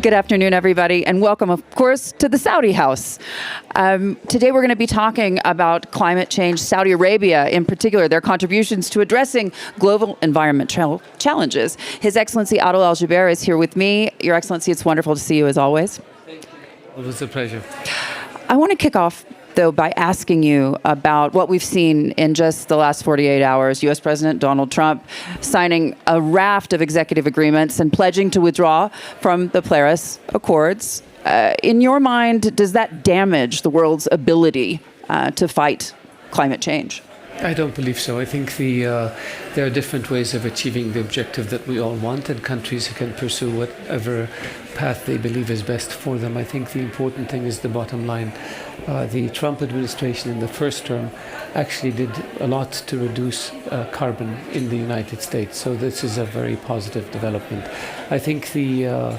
Good afternoon, everybody, and welcome, of course, to the Saudi House. Today we're going to be talking about climate change, Saudi Arabia in particular, their contributions to addressing global environmental challenges. His Excellency Adel Al-Jubeir is here with me. Your Excellency, it's wonderful to see you as always. Thank you. It was a pleasure. I want to kick off, though, by asking you about what we've seen in just the last 48 hours. U.S. President Donald Trump signing a raft of executive agreements and pledging to withdraw from the Paris Accords. In your mind, does that damage the world's ability to fight climate change? I don't believe so. I think there are different ways of achieving the objective that we all want, and countries can pursue whatever path they believe is best for them. I think the important thing is the bottom line. The Trump administration in the first term actually did a lot to reduce carbon in the United States. So this is a very positive development. I think the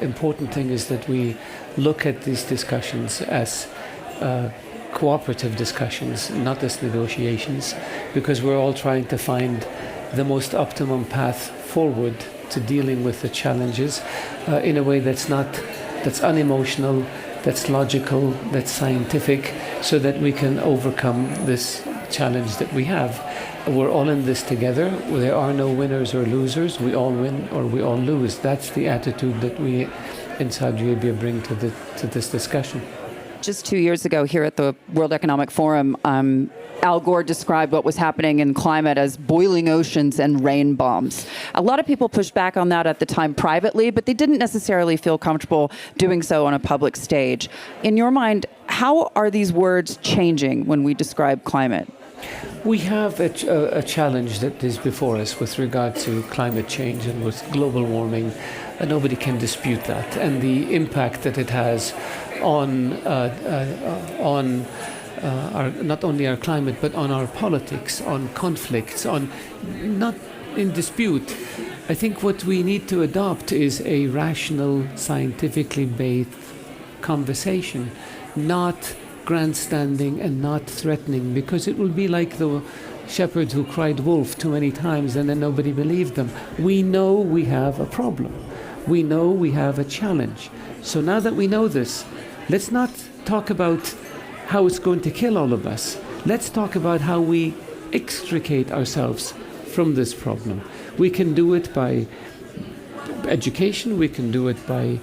important thing is that we look at these discussions as cooperative discussions, not as negotiations, because we're all trying to find the most optimum path forward to dealing with the challenges in a way that's unemotional, that's logical, that's scientific, so that we can overcome this challenge that we have. We're all in this together. There are no winners or losers. We all win or we all lose. That's the attitude that we in Saudi Arabia bring to this discussion. Just 2 years ago here at the World Economic Forum, Al Gore described what was happening in climate as boiling oceans and rain bombs. A lot of people pushed back on that at the time privately, but they didn't necessarily feel comfortable doing so on a public stage. In your mind, how are these words changing when we describe climate? We have a challenge that is before us with regard to climate change and with global warming. Nobody can dispute that, and the impact that it has on not only our climate, but on our politics, on conflicts, on not in dispute. I think what we need to adopt is a rational, scientifically based conversation, not grandstanding and not threatening, because it will be like the shepherds who cried wolf too many times and then nobody believed them. We know we have a problem. We know we have a challenge. So now that we know this, let's not talk about how it's going to kill all of us. Let's talk about how we extricate ourselves from this problem. We can do it by education. We can do it by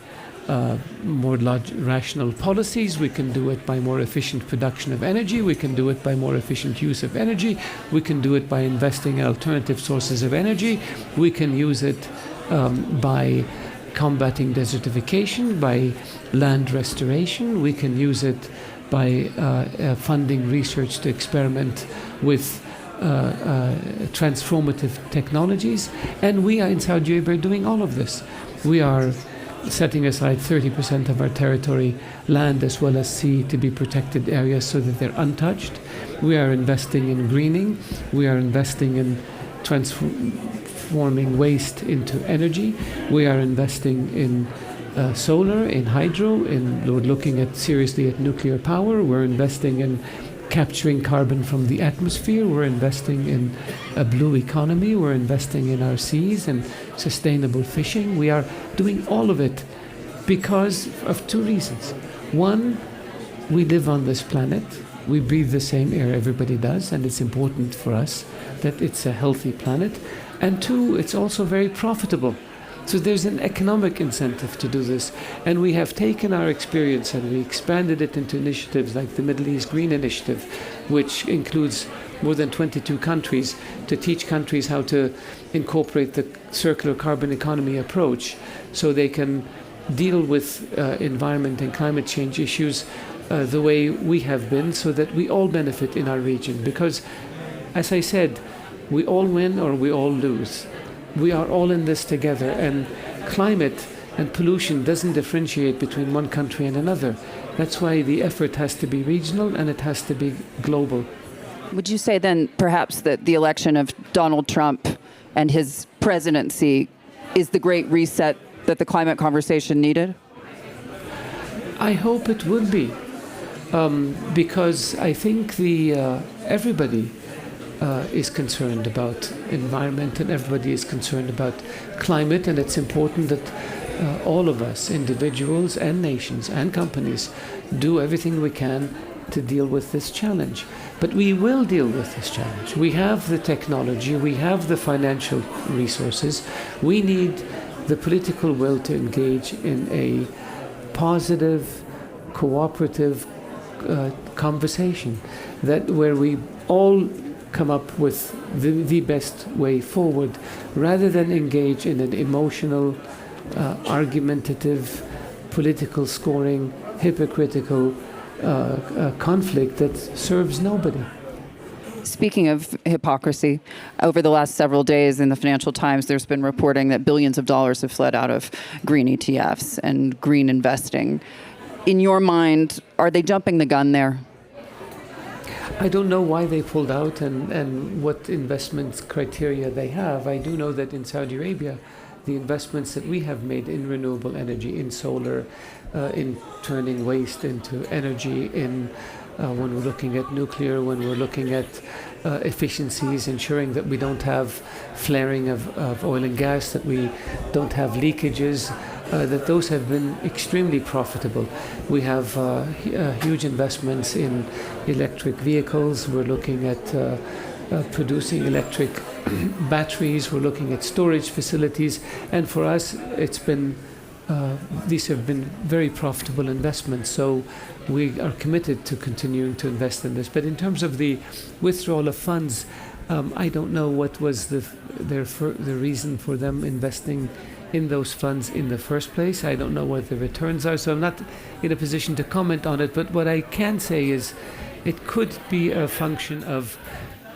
more rational policies. We can do it by more efficient production of energy. We can do it by more efficient use of energy. We can do it by investing in alternative sources of energy. We can use it by combating desertification, by land restoration. We can use it by funding research to experiment with transformative technologies. And we are in Saudi Arabia doing all of this. We are setting aside 30% of our territory, land as well as sea, to be protected areas so that they're untouched. We are investing in greening. We are investing in transforming waste into energy. We are investing in solar, in hydro, we're looking seriously at nuclear power. We're investing in capturing carbon from the atmosphere. We're investing in a blue economy. We're investing in our seas and sustainable fishing. We are doing all of it because of two reasons. One, we live on this planet. We breathe the same air everybody does, and it's important for us that it's a healthy planet. And two, it's also very profitable. So there's an economic incentive to do this. And we have taken our experience and we expanded it into initiatives like the Middle East Green Initiative, which includes more than 22 countries, to teach countries how to incorporate the circular carbon economy approach so they can deal with environment and climate change issues the way we have been, so that we all benefit in our region. Because, as I said, we all win or we all lose. We are all in this together, and climate and pollution doesn't differentiate between one country and another. That's why the effort has to be regional and it has to be global. Would you say then perhaps that the election of Donald Trump and his presidency is the great reset that the climate conversation needed? I hope it would be, because I think everybody is concerned about environment, and everybody is concerned about climate, and it's important that all of us, individuals and nations and companies, do everything we can to deal with this challenge. But we will deal with this challenge. We have the technology, we have the financial resources. We need the political will to engage in a positive, cooperative conversation where we all come up with the best way forward, rather than engage in an emotional, argumentative, political scoring, hypocritical conflict that serves nobody. Speaking of hypocrisy, over the last several days in the Financial Times, there's been reporting that billions of dollars have fled out of green ETFs and green investing. In your mind, are they jumping the gun there? I don't know why they pulled out and what investment criteria they have. I do know that in Saudi Arabia, the investments that we have made in renewable energy, in solar, in turning waste into energy, in when we're looking at nuclear, when we're looking at efficiencies, ensuring that we don't have flaring of oil and gas, that we don't have leakages, that those have been extremely profitable. We have huge investments in electric vehicles. We're looking at producing electric batteries. We're looking at storage facilities. And for us, these have been very profitable investments. So we are committed to continuing to invest in this. But in terms of the withdrawal of funds, I don't know what was the reason for them investing in those funds in the first place. I don't know what the returns are, so I'm not in a position to comment on it. But what I can say is it could be a function of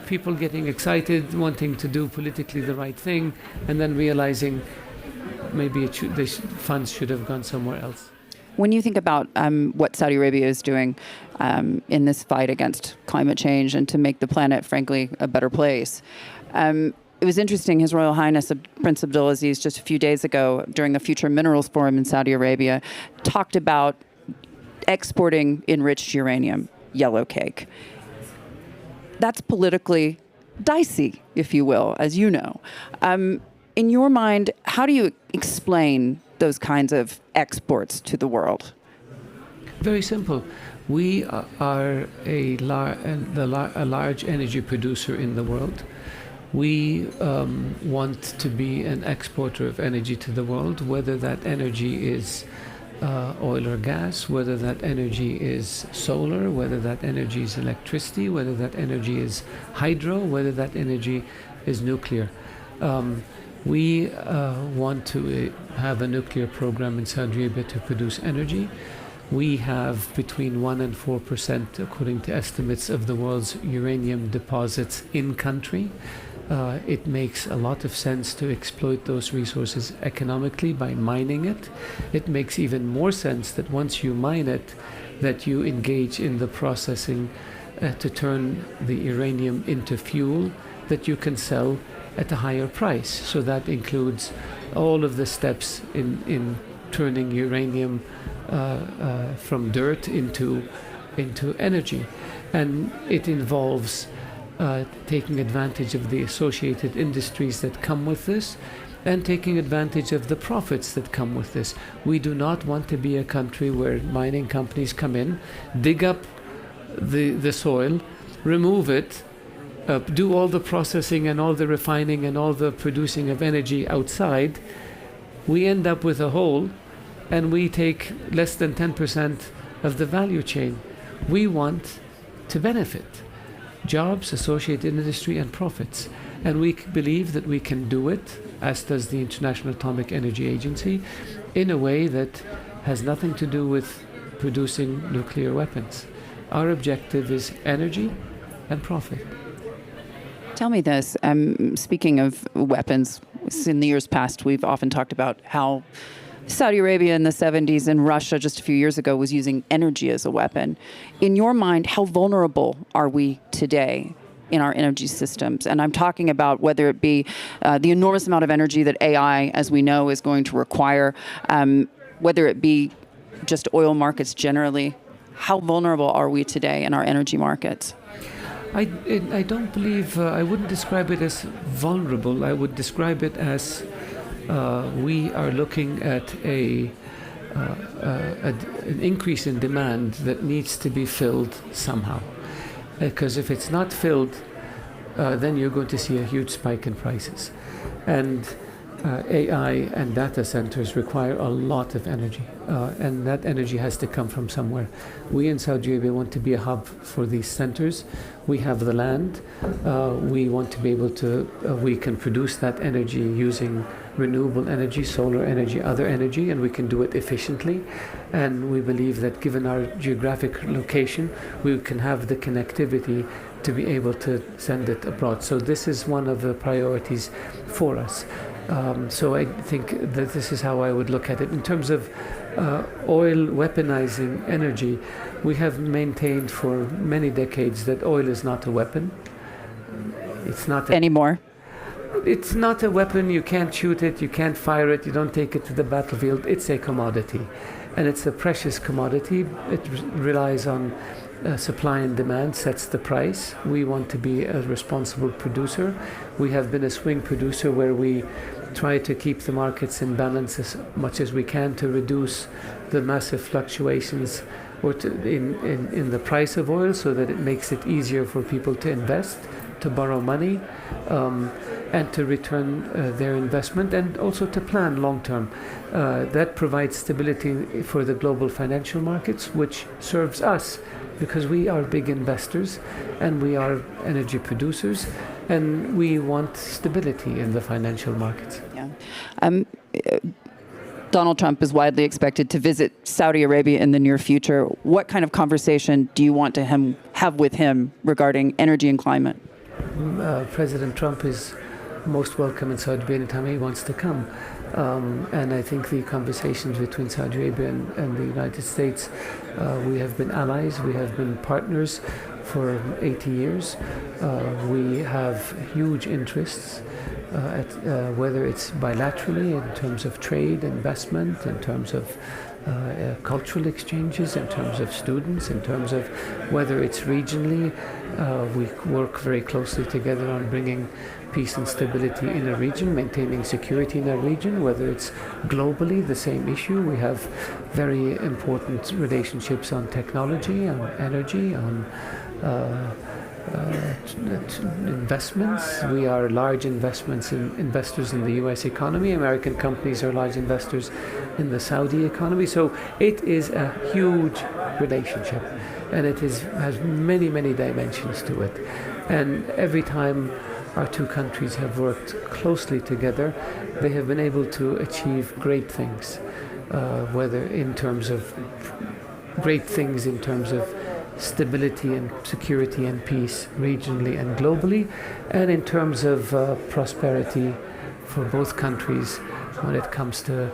people getting excited, wanting to do politically the right thing, and then realizing maybe the funds should have gone somewhere else. When you think about what Saudi Arabia is doing in this fight against climate change and to make the planet, frankly, a better place, it was interesting, His Royal Highness Prince Abdulaziz just a few days ago during the Future Minerals Forum in Saudi Arabia talked about exporting enriched uranium, yellow cake. That's politically dicey, if you will, as you know. In your mind, how do you explain those kinds of exports to the world? Very simple. We are a large energy producer in the world. We want to be an exporter of energy to the world, whether that energy is oil or gas, whether that energy is solar, whether that energy is electricity, whether that energy is hydro, whether that energy is nuclear. We want to have a nuclear program in Saudi Arabia to produce energy. We have between 1% and 4%, according to estimates, of the world's uranium deposits in country. It makes a lot of sense to exploit those resources economically by mining it. It makes even more sense that once you mine it, that you engage in the processing to turn the uranium into fuel that you can sell at a higher price. So that includes all of the steps in turning uranium from dirt into energy. And it involves taking advantage of the associated industries that come with this and taking advantage of the profits that come with this. We do not want to be a country where mining companies come in, dig up the soil, remove it, do all the processing and all the refining and all the producing of energy outside. We end up with a hole and we take less than 10% of the value chain. We want to benefit jobs, associated industry, and profits. And we believe that we can do it, as does the International Atomic Energy Agency, in a way that has nothing to do with producing nuclear weapons. Our objective is energy and profit. Tell me this, speaking of weapons, in the years past, we've often talked about how Saudi Arabia in the 70s and Russia just a few years ago was using energy as a weapon. In your mind, how vulnerable are we today in our energy systems? And I'm talking about whether it be the enormous amount of energy that AI, as we know, is going to require, whether it be just oil markets generally. How vulnerable are we today in our energy markets? I don't believe, I wouldn't describe it as vulnerable. I would describe it as we are looking at an increase in demand that needs to be filled somehow. Because if it's not filled, then you're going to see a huge spike in prices. And AI and data centers require a lot of energy, and that energy has to come from somewhere. We in Saudi Arabia want to be a hub for these centers. We have the land. We want to be able to, we can produce that energy using renewable energy, solar energy, other energy, and we can do it efficiently. And we believe that given our geographic location, we can have the connectivity to be able to send it abroad. So this is one of the priorities for us. So I think that this is how I would look at it. In terms of oil weaponizing energy, we have maintained for many decades that oil is not a weapon. It's not anymore. It's not a weapon. You can't shoot it, you can't fire it, you don't take it to the battlefield. It's a commodity, and it's a precious commodity. It relies on supply and demand, sets the price. We want to be a responsible producer. We have been a swing producer where we try to keep the markets in balance as much as we can to reduce the massive fluctuations in the price of oil, so that it makes it easier for people to invest, to borrow money, and to return their investment, and also to plan long term. That provides stability for the global financial markets, which serves us because we are big investors and we are energy producers, and we want stability in the financial markets. Yeah. Donald Trump is widely expected to visit Saudi Arabia in the near future. What kind of conversation do you want to have with him regarding energy and climate? President Trump is most welcome in Saudi Arabia anytime he wants to come. And I think the conversations between Saudi Arabia and the United States, we have been allies, we have been partners for 80 years. We have huge interests, whether it's bilaterally in terms of trade, investment, in terms of cultural exchanges, in terms of students, in terms of whether it's regionally. We work very closely together on bringing peace and stability in a region, maintaining security in a region, whether it's globally, the same issue. We have very important relationships on technology, on energy, on investments. We are large investors in the U.S. economy. American companies are large investors in the Saudi economy. So it is a huge relationship, and it has many, many dimensions to it. And every time our two countries have worked closely together, they have been able to achieve great things, whether in terms of stability and security and peace regionally and globally, and in terms of prosperity for both countries when it comes to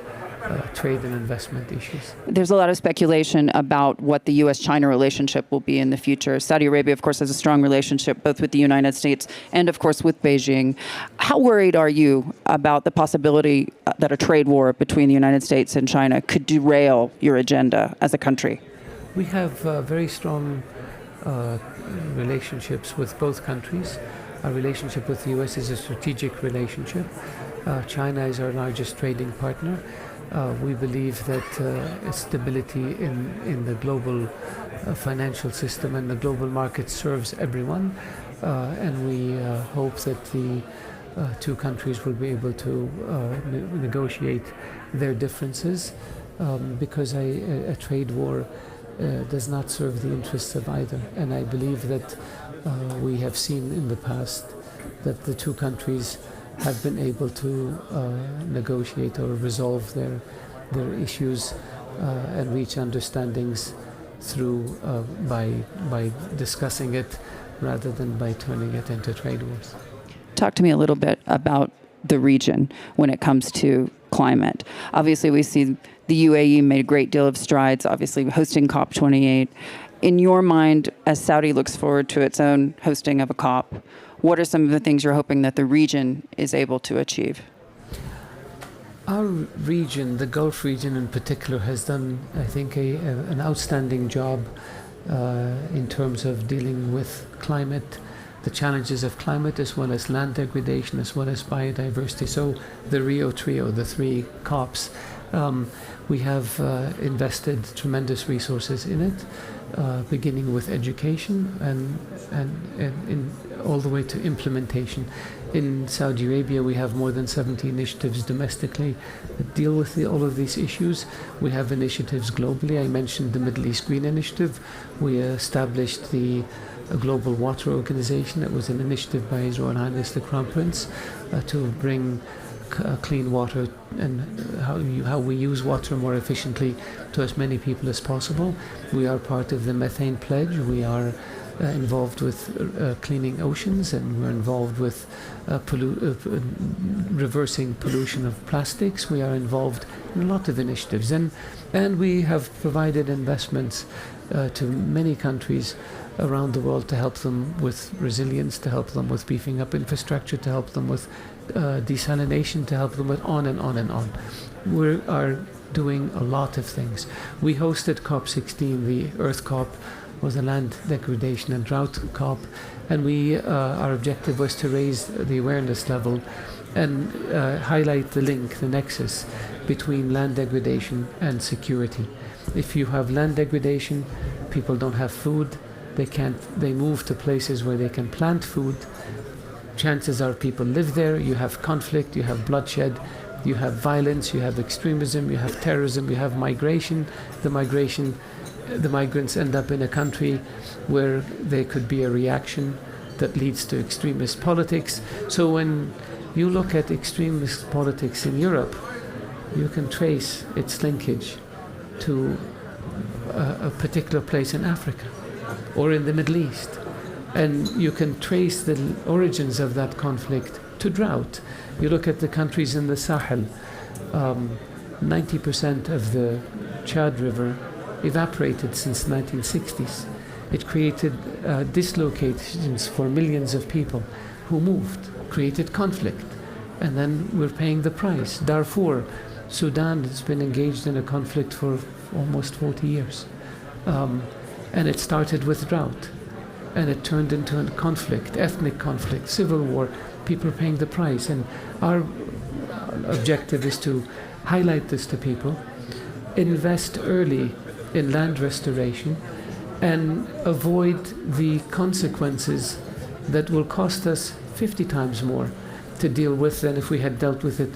trade and investment issues. There's a lot of speculation about what the U.S.-China relationship will be in the future. Saudi Arabia, of course, has a strong relationship both with the United States and, of course, with Beijing. How worried are you about the possibility that a trade war between the United States and China could derail your agenda as a country? We have very strong relationships with both countries. Our relationship with the U.S. is a strategic relationship. China is our largest trading partner. We believe that stability in the global financial system and the global market serves everyone, and we hope that the two countries will be able to negotiate their differences, because a trade war does not serve the interests of either. And I believe that we have seen in the past that the two countries have been able to negotiate or resolve their issues and reach understandings through by discussing it rather than by turning it into trade wars. Talk to me a little bit about the region when it comes to climate. Obviously, we see the UAE made a great deal of strides, obviously hosting COP28. In your mind, as Saudi looks forward to its own hosting of a COP, what are some of the things you're hoping that the region is able to achieve? Our region, the Gulf region in particular, has done, I think, an outstanding job in terms of dealing with climate the challenges of climate as well as land degradation as well as biodiversity. So the Rio Trio, the three COPs, we have invested tremendous resources in it, beginning with education and all the way to implementation. In Saudi Arabia, we have more than 70 initiatives domestically that deal with all of these issues. We have initiatives globally. I mentioned the Middle East Green Initiative. We established the Global Water Organization. That was an initiative by His Royal Highness the Crown Prince to bring clean water and how we use water more efficiently to as many people as possible. We are part of the Methane Pledge. We are involved with cleaning oceans, and we're involved with reversing pollution of plastics. We are involved in a lot of initiatives, and we have provided investments to many countries around the world to help them with resilience, to help them with beefing up infrastructure, to help them with desalination, to help them with on and on and on. We are doing a lot of things. We hosted COP16, the Earth COP, was a land degradation and drought COP, and our objective was to raise the awareness level and highlight the link, the nexus between land degradation and security. If you have land degradation, people don't have food, they move to places where they can plant food. Chances are people live there, you have conflict, you have bloodshed, you have violence, you have extremism, you have terrorism, you have migration. The migrants end up in a country where there could be a reaction that leads to extremist politics. So when you look at extremist politics in Europe, you can trace its linkage to a particular place in Africa or in the Middle East. And you can trace the origins of that conflict to drought. You look at the countries in the Sahel, 90% of the Chad River evaporated since the 1960s. It created dislocations for millions of people who moved, created conflict, and then we're paying the price. Darfur, Sudan has been engaged in a conflict for almost 40 years. And it started with drought, and it turned into a conflict, ethnic conflict, civil war. People are paying the price, and our objective is to highlight this to people, invest early in land restoration, and avoid the consequences that will cost us 50 times more to deal with than if we had dealt with it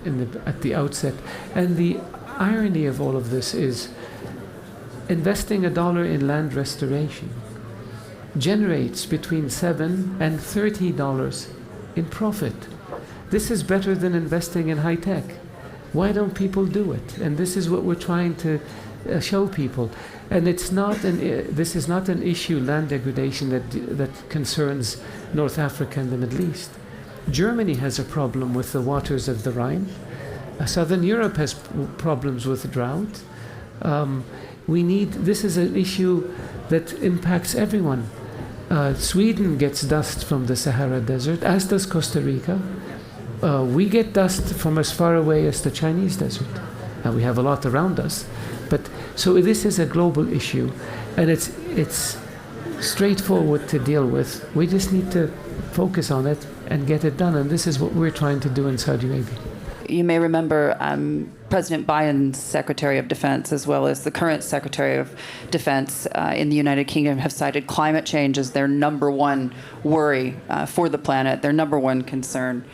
at the outset. And the irony of all of this is investing $1 in land restoration generates between $7 and $30 in profit. This is better than investing in high tech. Why don't people do it? And this is what we're trying to show people. And this is not an issue, land degradation, that concerns North Africa and the Middle East. Germany has a problem with the waters of the Rhine. Southern Europe has problems with drought. This is an issue that impacts everyone. Sweden gets dust from the Sahara Desert, as does Costa Rica. We get dust from as far away as the Chinese desert. And we have a lot around us. So this is a global issue, and it's straightforward to deal with. We just need to focus on it and get it done, and this is what we're trying to do in Saudi Arabia. You may remember President Biden's Secretary of Defense, as well as the current Secretary of Defense in the United Kingdom, have cited climate change as their number one worry for the planet, their number one concern.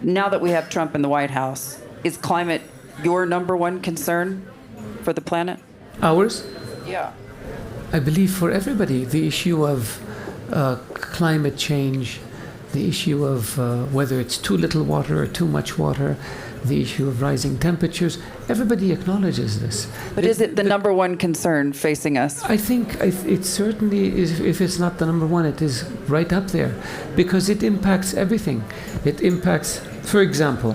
Now that we have Trump in the White House, is climate your number one concern for the planet? Ours? Yeah. I believe for everybody, the issue of climate change, the issue of whether it's too little water or too much water, the issue of rising temperatures, everybody acknowledges this. But is it the number one concern facing us? I think it certainly is. If it's not the number one, it is right up there, because it impacts everything. It impacts, for example,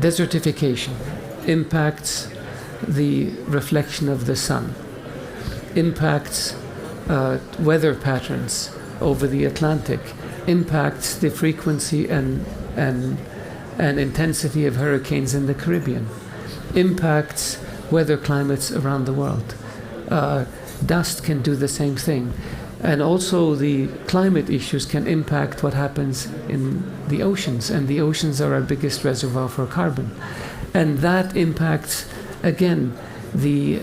desertification, impacts the reflection of the sun, impacts weather patterns over the Atlantic, impacts the frequency and intensity of hurricanes in the Caribbean, impacts weather climates around the world. Dust can do the same thing. And also the climate issues can impact what happens in the oceans, and the oceans are our biggest reservoir for carbon. And that impacts, again, the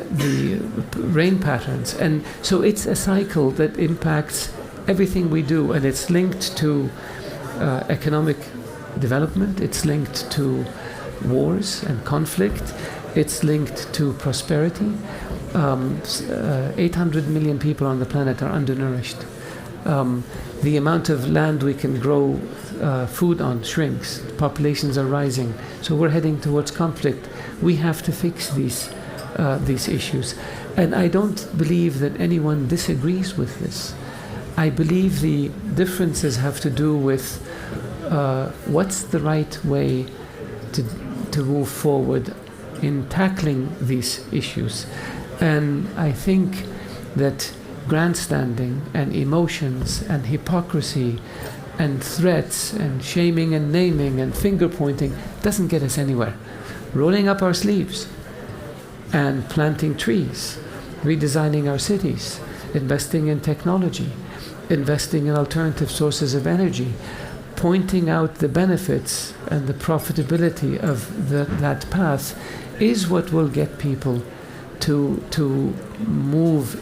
rain patterns. And so it's a cycle that impacts everything we do, and it's linked to economic development, it's linked to wars and conflict, it's linked to prosperity. 800 million people on the planet are undernourished. The amount of land we can grow food on shrinks. Populations are rising. So we're heading towards conflict. We have to fix these issues. And I don't believe that anyone disagrees with this. I believe the differences have to do with what's the right way to move forward in tackling these issues. And I think that grandstanding and emotions and hypocrisy and threats and shaming and naming and finger pointing doesn't get us anywhere. Rolling up our sleeves and planting trees, redesigning our cities, investing in technology, investing in alternative sources of energy, pointing out the benefits and the profitability of that path is what will get people to move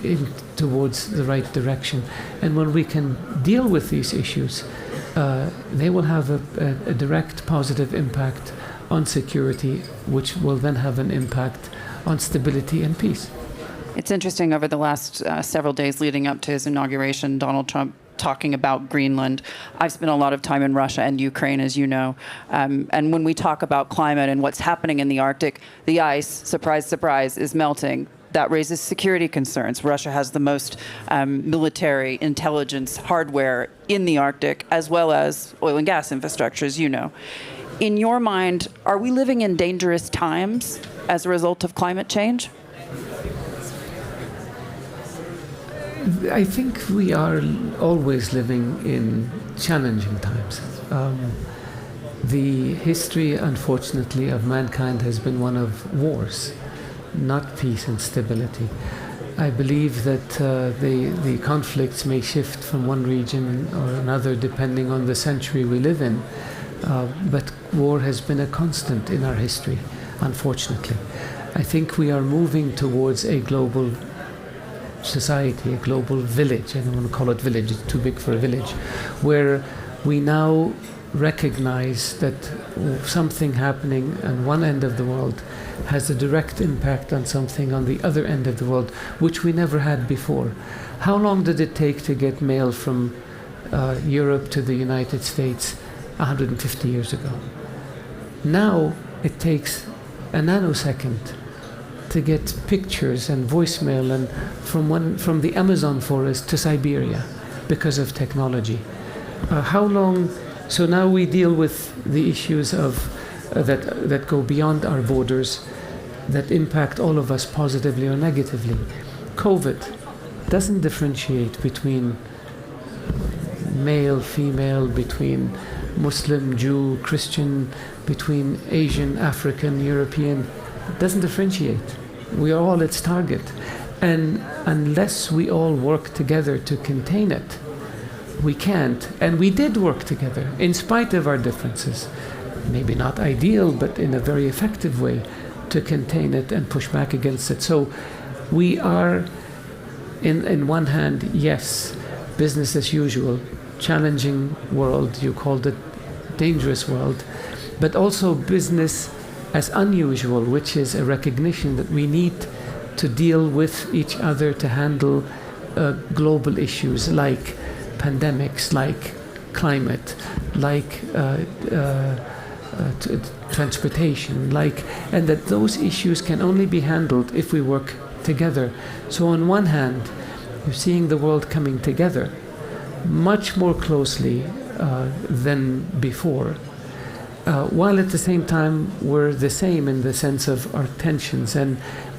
towards the right direction. And when we can deal with these issues, they will have a direct positive impact on security, which will then have an impact on stability and peace. It's interesting, over the last several days leading up to his inauguration, Donald Trump talking about Greenland. I've spent a lot of time in Russia and Ukraine, as you know. And when we talk about climate and what's happening in the Arctic, the ice, surprise, surprise, is melting. That raises security concerns. Russia has the most military intelligence hardware in the Arctic, as well as oil and gas infrastructure, as you know. In your mind, are we living in dangerous times as a result of climate change? I think we are always living in challenging times. The history, unfortunately, of mankind has been one of wars, not peace and stability. I believe that the conflicts may shift from one region or another depending on the century we live in, but war has been a constant in our history, unfortunately. I think we are moving towards a global society, a global village. I don't want to call it village, it's too big for a village, where we now recognize that something happening on one end of the world has a direct impact on something on the other end of the world, which we never had before. How long did it take to get mail from Europe to the United States 150 years ago? Now it takes a nanosecond to get pictures and voicemail and from the Amazon forest to Siberia because of technology. How long? So now we deal with the issues of that go beyond our borders, that impact all of us positively or negatively. COVID doesn't differentiate between male, female, between Muslim, Jew, Christian, between Asian, African, European. It doesn't differentiate. We are all its target. And unless we all work together to contain it, we can't. And we did work together, in spite of our differences. Maybe not ideal, but in a very effective way to contain it and push back against it. So we are, in one hand, yes, business as usual, challenging world, you called it dangerous world, but also business as unusual, which is a recognition that we need to deal with each other to handle global issues like pandemics, like climate, like transportation, and that those issues can only be handled if we work together. So on one hand, you're seeing the world coming together much more closely than before, while at the same time we're the same in the sense of our tensions. And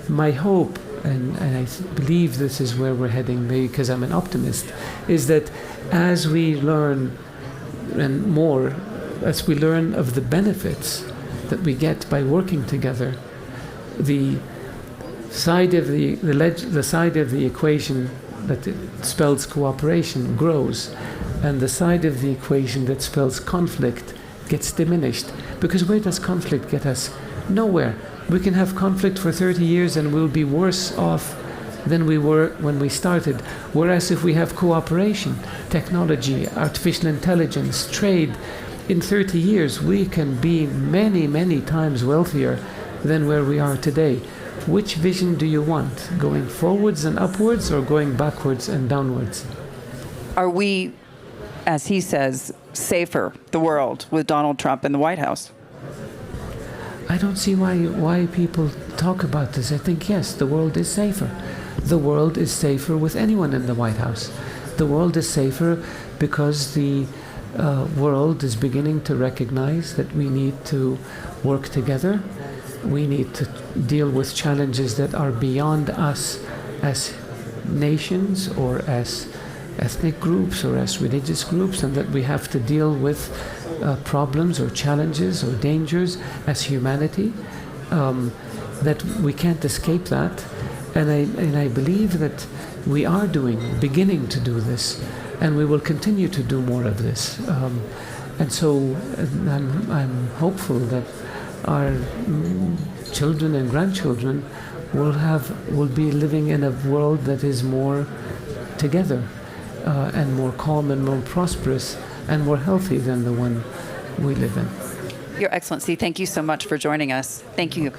my hope, and I believe this is where we're heading, because I'm an optimist, is that as we learn and more, as we learn of the benefits that we get by working together, the side of the equation that it spells cooperation grows, and the side of the equation that spells conflict gets diminished. Because where does conflict get us? Nowhere. We can have conflict for 30 years and we'll be worse off than we were when we started. Whereas if we have cooperation, technology, artificial intelligence, trade, in 30 years we can be many, many times wealthier than where we are today. Which vision do you want? Going forwards and upwards, or going backwards and downwards? Are we, as he says, safer, the world, with Donald Trump in the White House? I don't see why people talk about this. I think, yes, the world is safer. The world is safer with anyone in the White House. The world is safer because the world is beginning to recognize that we need to work together. We need to deal with challenges that are beyond us as nations or as ethnic groups or as religious groups, and that we have to deal with problems or challenges or dangers as humanity, that we can't escape that. And I believe that we are beginning to do this, and we will continue to do more of this. And so I'm hopeful that our children and grandchildren will be living in a world that is more together and more calm and more prosperous and more healthy than the one we live in. Your Excellency, thank you so much for joining us. Thank you.